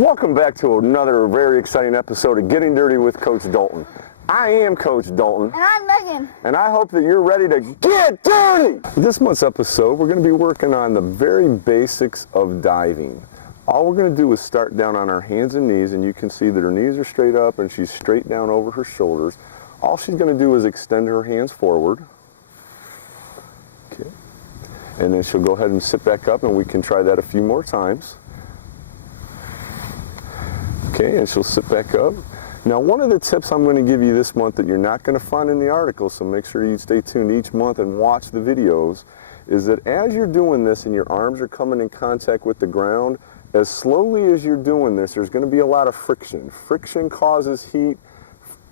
Welcome back to another very exciting episode of Getting Dirty with Coach Dalton. I am Coach Dalton. And I'm Megan. And I hope that you're ready to get dirty! This month's episode, we're going to be working on the very basics of diving. All we're going to do is start down on our hands and knees, and you can see that her knees are straight up and she's straight down over her shoulders. All she's going to do is extend her hands forward. Okay. And then she'll go ahead and sit back up, and we can try that a few more times. Okay, and she'll sit back up. Now, one of the tips I'm going to give you this month that you're not going to find in the article, so make sure you stay tuned each month and watch the videos, is that as you're doing this and your arms are coming in contact with the ground, as slowly as you're doing this, there's going to be a lot of friction. Friction causes heat,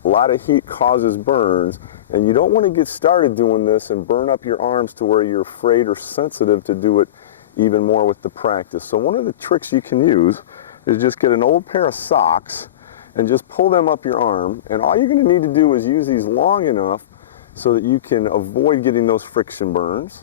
a lot of heat causes burns, and you don't want to get started doing this and burn up your arms to where you're afraid or sensitive to do it even more with the practice. So one of the tricks you can use is just get an old pair of socks and just pull them up your arm, and all you're going to need to do is use these long enough so that you can avoid getting those friction burns.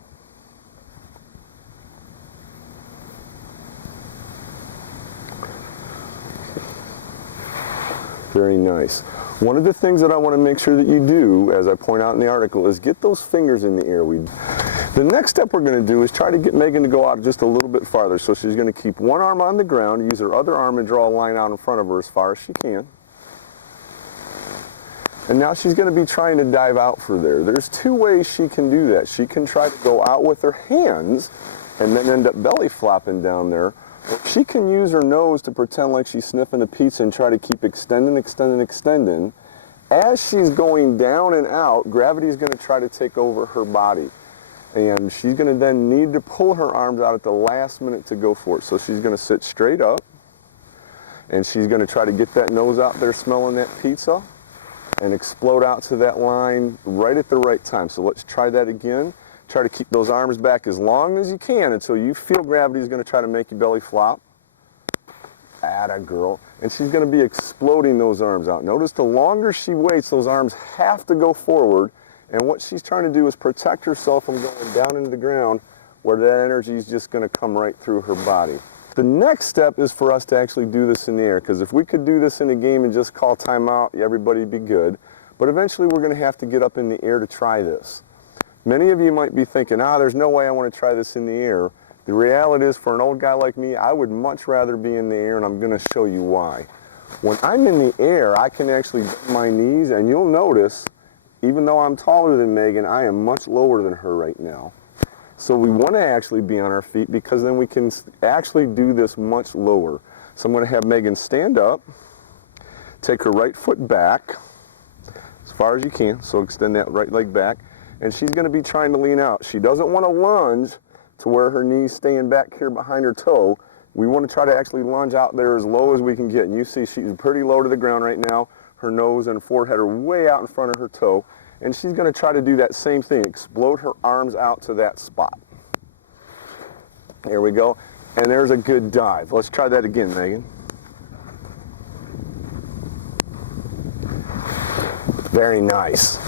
Very nice. One of the things that I want to make sure that you do, as I point out in the article, is get those fingers in the air. The next step we're going to do is try to get Megan to go out just a little bit farther. So she's going to keep one arm on the ground, use her other arm and draw a line out in front of her as far as she can. And now she's going to be trying to dive out for there. There's two ways she can do that. She can try to go out with her hands and then end up belly flopping down there. Or she can use her nose to pretend like she's sniffing a pizza and try to keep extending, extending, extending. As she's going down and out, gravity is going to try to take over her body. And she's going to then need to pull her arms out at the last minute to go for it. So she's going to sit straight up, and she's going to try to get that nose out there smelling that pizza and explode out to that line right at the right time. So let's try that again. Try to keep those arms back as long as you can until you feel gravity is going to try to make you belly flop. Atta girl. And she's going to be exploding those arms out. Notice the longer she waits, those arms have to go forward. And what she's trying to do is protect herself from going down into the ground where that energy is just going to come right through her body. The next step is for us to actually do this in the air, because if we could do this in a game and just call timeout, everybody would be good. But eventually we're going to have to get up in the air to try this. Many of you might be thinking, there's no way I want to try this in the air. The reality is, for an old guy like me, I would much rather be in the air, and I'm going to show you why. When I'm in the air, I can actually bend my knees, and you'll notice, even though I'm taller than Megan, I am much lower than her right now. So we want to actually be on our feet, because then we can actually do this much lower. So I'm going to have Megan stand up, take her right foot back as far as you can, so extend that right leg back, and she's going to be trying to lean out. She doesn't want to lunge to where her knee's staying back here behind her toe. We want to try to actually lunge out there as low as we can get. And you see she's pretty low to the ground right now. Her nose and forehead are way out in front of her toe. And she's going to try to do that same thing, explode her arms out to that spot. There we go. And there's a good dive. Let's try that again, Megan. Very nice.